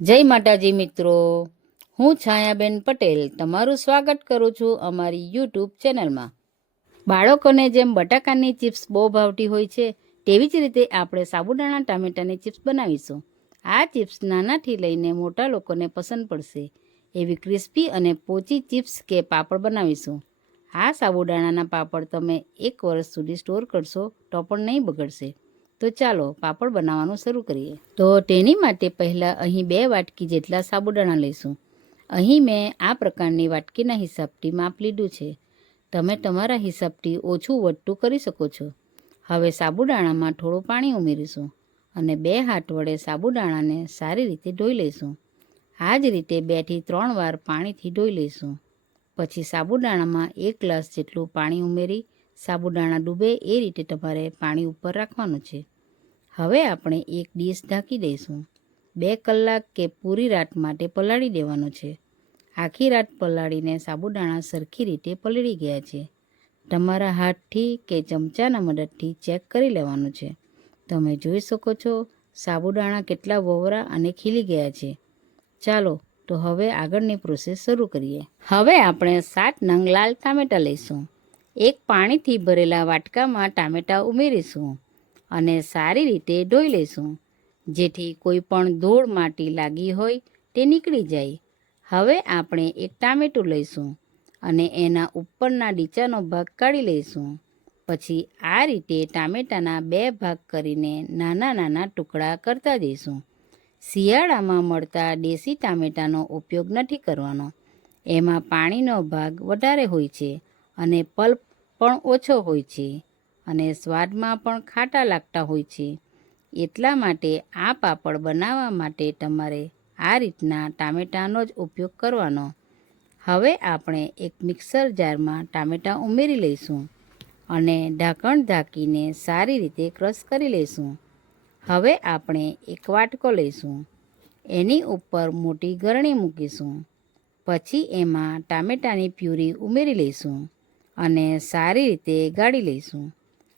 જય માતાજી મિત્રો. હું છાયાબેન પટેલ તમારું સ્વાગત કરું છું અમારી યુટ્યુબ ચેનલમાં. બાળકોને જેમ બટાકાની ચિપ્સ બહુ ભાવતી હોય છે, તેવી જ રીતે આપણે સાબુદાણા, ટામેટાની ચિપ્સ બનાવીશું. આ ચિપ્સ નાનાથી લઈને મોટા લોકોને પસંદ પડશે. એવી ક્રિસ્પી અને પોચી ચિપ્સ કે પાપડ બનાવીશું. આ સાબુદાણાના પાપડ તમે એક વર્ષ સુધી સ્ટોર કરશો તો પણ નહીં બગડશે. તો ચાલો પાપડ બનાવવાનું શરૂ કરીએ. તો તેની માટે પહેલાં અહીં બે વાટકી જેટલા સાબુદાણા લઈશું. અહીં મેં આ પ્રકારની વાટકીના હિસાબથી માપ લીધું છે. તમે તમારા હિસાબથી ઓછું વધતું કરી શકો છો. હવે સાબુદાણામાં થોડું પાણી ઉમેરીશું અને બે હાથ વડે સાબુદાણાને સારી રીતે ધોઈ લઈશું. આ જ રીતે બેથી ત્રણ વાર પાણીથી ધોઈ લઈશું. પછી સાબુદાણામાં એક ગ્લાસ જેટલું પાણી ઉમેરી સાબુદાણા ડૂબે એ રીતે તમારે પાણી ઉપર રાખવાનું છે. હવે આપણે એક ડીશ ઢાંકી દઈશું. બે કલાક કે પૂરી રાત માટે પલાળી દેવાનું છે. આખી રાત પલાળીને સાબુદાણા સરખી રીતે પલળી ગયા છે. તમારા હાથથી કે ચમચાના મદદથી ચેક કરી લેવાનું છે. તમે જોઈ શકો છો, સાબુદાણા કેટલા વવરા અને ખીલી ગયા છે. ચાલો, તો હવે આગળની પ્રોસેસ શરૂ કરીએ. હવે આપણે સાત નંગ લાલ ટામેટાં લઈશું. એક પાણીથી ભરેલા વાટકામાં ટામેટાં ઉમેરીશું. અને સારી રીતે ધોઈ લઈશું જેથી કોઈ પણ ધૂળ માટી લાગી હોય તે નીકળી જાય. હવે આપણે એક ટામેટું લઈશું અને એના ઉપરના ડીચાનો ભાગ કાઢી લઈશું. પછી આ રીતે ટામેટાના બે ભાગ કરીને નાના નાના ટુકડા કરતા જઈશું. શિયાળામાં મળતા દેશી ટામેટાનો ઉપયોગ નથી કરવાનો. એમાં પાણીનો ભાગ વધારે હોય છે અને પલ્પ પણ ઓછો હોય છે. અને સ્વાદમાં પણ ખાટા લાગતા હોય છે. એટલા માટે આ પાપડ બનાવવા માટે તમારે આ રીતના ટામેટાનો જ ઉપયોગ કરવાનો. હવે આપણે એક મિક્સર જારમાં ટામેટાં ઉમેરી લઈશું અને ઢાંકણ ઢાંકીને સારી રીતે ક્રશ કરી લઈશું. હવે આપણે એક વાટકો લઈશું. એની ઉપર મોટી ગરણી મૂકીશું. પછી એમાં ટામેટાની પ્યુરી ઉમેરી લઈશું અને સારી રીતે ગાળી લઈશું.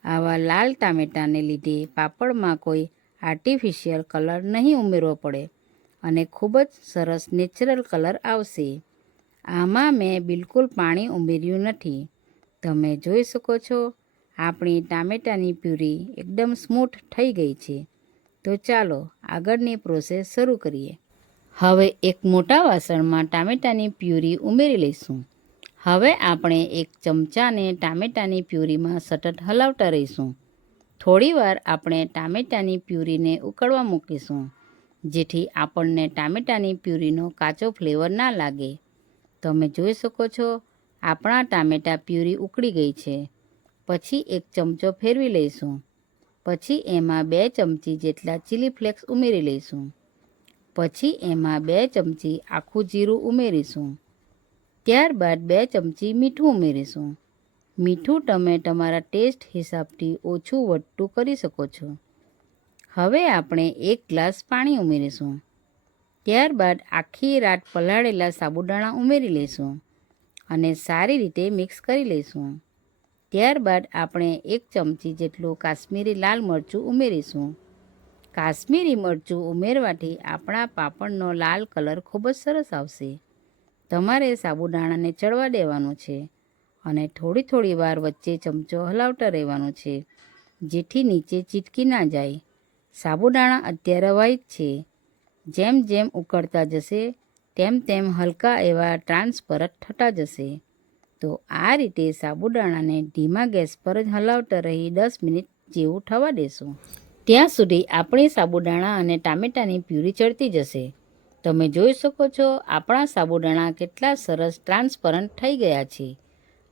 આવા લાલ ટામેટાને લીધે પાપડમાં કોઈ આર્ટિફિશિયલ કલર નહીં ઉમેરવો પડે અને ખૂબ જ સરસ નેચરલ કલર આવશે. આમાં મેં બિલકુલ પાણી ઉમેર્યું નથી. તમે જોઈ શકો છો, આપણી ટામેટાની પ્યુરી એકદમ સ્મૂથ થઈ ગઈ છે. તો ચાલો આગળની પ્રોસેસ શરૂ કરીએ. હવે એક મોટા વાસણમાં ટામેટાની પ્યુરી ઉમેરી લઈશું. હવે આપણે એક ચમચાને ટામેટાની પ્યુરીમાં સતત હલાવતા રહીશું. થોડીવાર આપણે ટામેટાની પ્યુરીને ઉકળવા મૂકીશું, જેથી આપણને ટામેટાની પ્યુરીનો કાચો ફ્લેવર ના લાગે. તમે જોઈ શકો છો, આપણા ટામેટા પ્યુરી ઉકળી ગઈ છે. પછી એક ચમચો ફેરવી લઈશું. પછી એમાં બે ચમચી જેટલા ચીલી ફ્લેક્સ ઉમેરી લઈશું. પછી એમાં બે ચમચી આખું જીરું ઉમેરીશું. ત્યારબાદ બે ચમચી મીઠું ઉમેરીશું. મીઠું તમે તમારા ટેસ્ટ હિસાબથી ઓછું વધતું કરી શકો છો. હવે આપણે એક ગ્લાસ પાણી ઉમેરીશું. ત્યારબાદ આખી રાત પલાળેલા સાબુદાણા ઉમેરી લઈશું અને સારી રીતે મિક્સ કરી લઈશું. ત્યારબાદ આપણે એક ચમચી જેટલું કાશ્મીરી લાલ મરચું ઉમેરીશું. કાશ્મીરી મરચું ઉમેરવાથી આપણા પાપડનો લાલ કલર ખૂબ જ સરસ આવશે. તમારે સાબુદાણાને ચડવા દેવાનું છે અને થોડી થોડી વાર વચ્ચે ચમચો હલાવતા રહેવાનો છે. જેથી નીચે ચીટકી ના જાય. સાબુદાણા અત્યારે વાઇટ છે. જેમ જેમ ઉકળતા જશે, તેમ તેમ હલકા એવા ટ્રાન્સપરટ થતા જશે. તો આ રીતે સાબુદાણાને ધીમા ગેસ પર જ હલાવતા રહી દસ મિનિટ જેવું થવા દેશું. ત્યાં સુધી આપણી સાબુદાણા અને ટામેટાની પ્યુરી ચડતી જશે. તમે જોઈ શકો છો, આપણા સાબુદાણા કેટલા સરસ ટ્રાન્સપરન્ટ થઈ ગયા છે.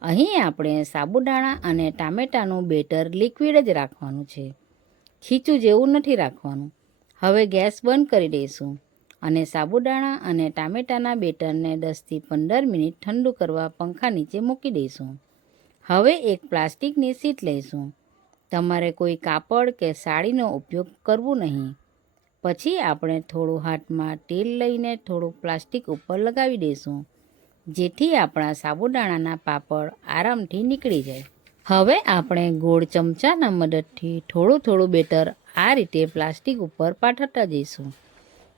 અહીં આપણે સાબુદાણા અને ટામેટાનું બેટર લિક્વિડ જ રાખવાનું છે. ખીચું જેવું નથી રાખવાનું. હવે ગેસ બંધ કરી દઈશું અને સાબુદાણા અને ટામેટાના બેટરને દસથી પંદર મિનિટ ઠંડુ કરવા પંખા નીચે મૂકી દઈશું. હવે એક પ્લાસ્ટિકની સીટ લઈશું. તમારે કોઈ કાપડ કે સાડીનો ઉપયોગ કરવું નહીં. પછી આપણે થોડું હાથમાં તેલ લઈને થોડું પ્લાસ્ટિક ઉપર લગાવી દઈશું, જેથી આપણા સાબુદાણાના પાપડ આરામથી નીકળી જાય. હવે આપણે ગોળ ચમચાના મદદથી થોડું થોડું બેટર આ રીતે પ્લાસ્ટિક ઉપર પાથરતા જઈશું.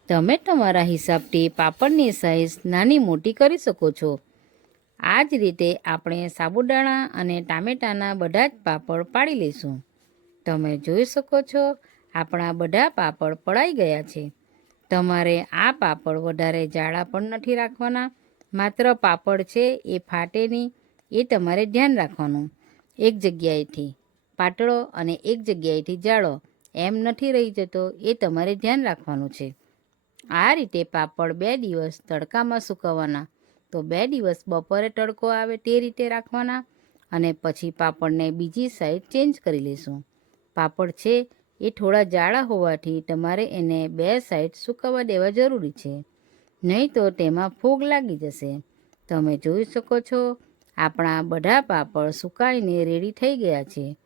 તમે તમારા હિસાબથી પાપડની સાઈઝ નાની મોટી કરી શકો છો. આ જ રીતે આપણે સાબુદાણા અને ટામેટાના બધા જ પાપડ પાડી લઈશું. તમે જોઈ શકો છો આપણા બધા પાપડ પડાઈ ગયા છે. તમારે આ પાપડ વધારે જાડા પણ નથી રાખવાના. માત્ર પાપડ છે એ ફાટે નહીં, એ તમારે ધ્યાન રાખવાનું. એક જગ્યાએથી પાતળો અને એક જગ્યાએથી જાડો એમ નથી રહી જતો, એ તમારે ધ્યાન રાખવાનું છે. આ રીતે પાપડ બે દિવસ તડકામાં સૂકવવાના. તો બે દિવસ બપોરે તડકો આવે તે રીતે રાખવાના અને પછી પાપડને બીજી સાઈડ ચેન્જ કરી લઈશું પાપડ છે એ થોડા જાડા હોવાથી તમારે એને બે સાઈડ સૂકવવા દેવા જરૂરી છે. નહીં તો તેમાં ફૂગ લાગી જશે. તમે જોઈ શકો છો, આપણા બધા પાપડ સુકાઈને રેડી થઈ ગયા છે.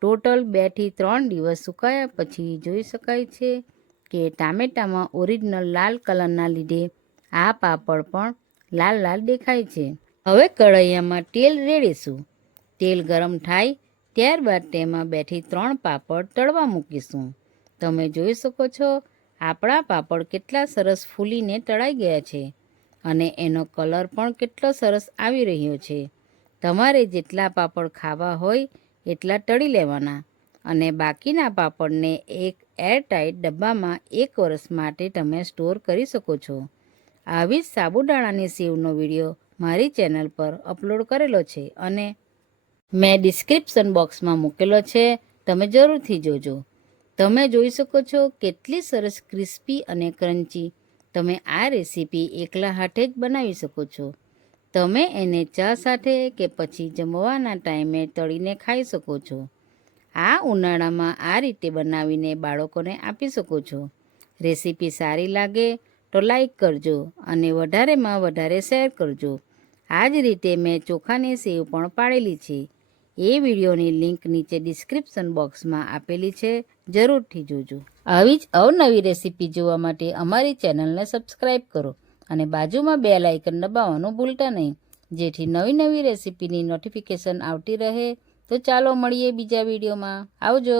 ટોટલ બેથી ત્રણ દિવસ સુકાયા પછી જોઈ શકાય છે કે ટામેટામાં ઓરિજિનલ લાલ કલરના લીધે આ પાપડ પણ લાલ લાલ દેખાય છે. હવે કઢૈયામાં તેલ રેડીશું. તેલ ગરમ થાય ત્યારબાદ તેમાં બેથી ત્રણ પાપડ તળવા મૂકીશું. તમે જોઈ શકો છો, આપણા પાપડ કેટલા સરસ ફૂલીને તળાઈ ગયા છે અને એનો કલર પણ કેટલો સરસ આવી રહ્યો છે. તમારે જેટલા પાપડ ખાવા હોય એટલા તળી લેવાના અને બાકીના પાપડને એક એરટાઇટ ડબ્બામાં એક વર્ષ માટે તમે સ્ટોર કરી શકો છો. આવી જ સાબુદાણાની સેવનો વીડિયો મારી ચેનલ પર અપલોડ કરેલો છે અને મેં ડિસ્ક્રિપ્શન બોક્સમાં મૂકેલો છે. તમે જરૂરથી જોજો. તમે જોઈ શકો છો કેટલી સરસ ક્રિસ્પી અને ક્રન્ચી તમે આ રેસીપી એકલા હાથે જ બનાવી શકો છો. તમે એને ચા સાથે કે પછી જમવાના ટાઈમે તળીને ખાઈ શકો છો. આ ઉનાળામાં આ રીતે બનાવીને બાળકોને આપી શકો છો. રેસીપી સારી લાગે તો લાઈક કરજો અને વધારેમાં વધારે શેર કરજો. આ જ રીતે મેં ચોખાની સેવ પણ પાડેલી છે. એ વિડીયોની લિંક નીચે ડિસ્ક્રિપ્શન બોક્સમાં આપેલી છે. જરૂરથી જોજો. આવી જ અવનવી રેસીપી જોવા માટે અમારી ચેનલને સબસ્ક્રાઇબ કરો અને બાજુમાં બે લાઇકન દબાવવાનું ભૂલતા નહીં. જેથી નવી નવી રેસીપીની નોટિફિકેશન આવતી રહે. તો ચાલો મળીએ બીજા વિડીયોમાં. આવજો.